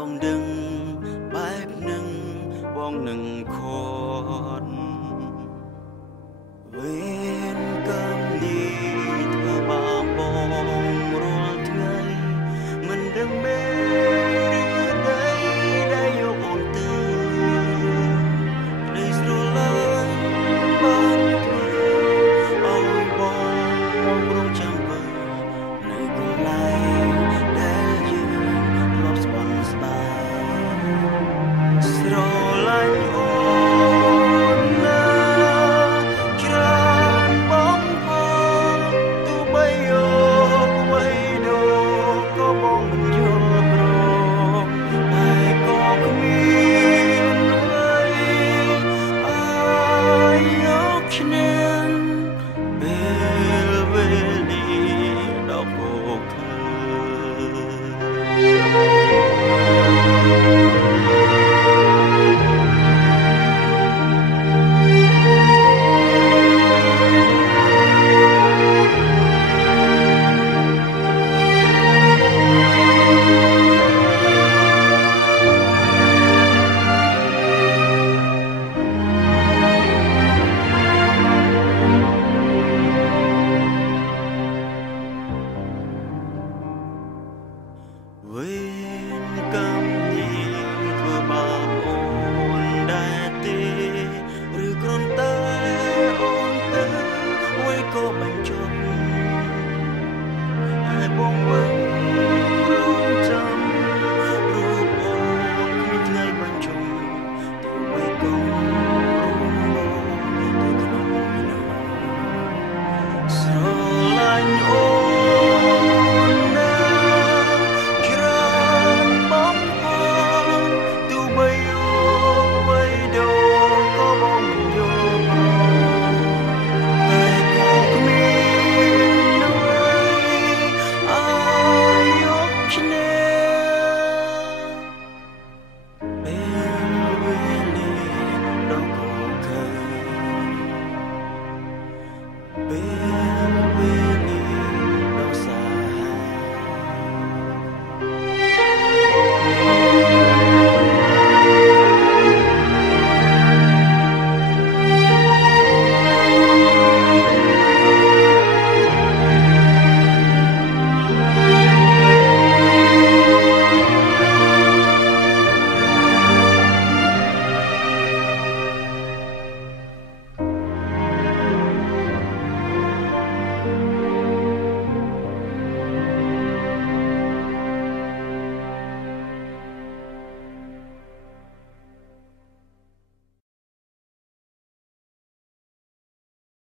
បងដឹងបែបនឹងបងនឹងខត់វេនកម្មនេះធ្វើបាបបងរាល់ថ្ងៃមិនដឹងមេឬដីដែលយកអូនទៅដីស្រឡាញ់បានធ្វើឲ្យបងរងចាំបើនៅកន្លែងដែលយើងធ្លាប់ស្បន់ស្បាយស្រឡាញ់អូនណាច្រើនបងផងទោះបីយកអ្វីដូចក៏បងមិនយល់ព្រមតែក៏គ្មានអ្វីអាចយកឈ្នះពេលវេលាដ៏គោកឃើវេនកម្មនេះធ្វើបាបអូនដែរទេឬគ្រាន់តែអូនទៅអ្វីក៏បញ្ចប់ហើយបងវិញរងចាំរូបអូនគ្មានថ្ងៃបញ្ចុះទោះបីក៏រងទៅក្នុងភ្នំស្រឡាញ់អូនណាច្រើនបងផងទោះបីយកអ្វីដូចក៏បងមិនយល់ព្រមតែក៏គ្មានអ្វីអាចយកឈ្នះពេលវេលាដ៏គូឃើញពេល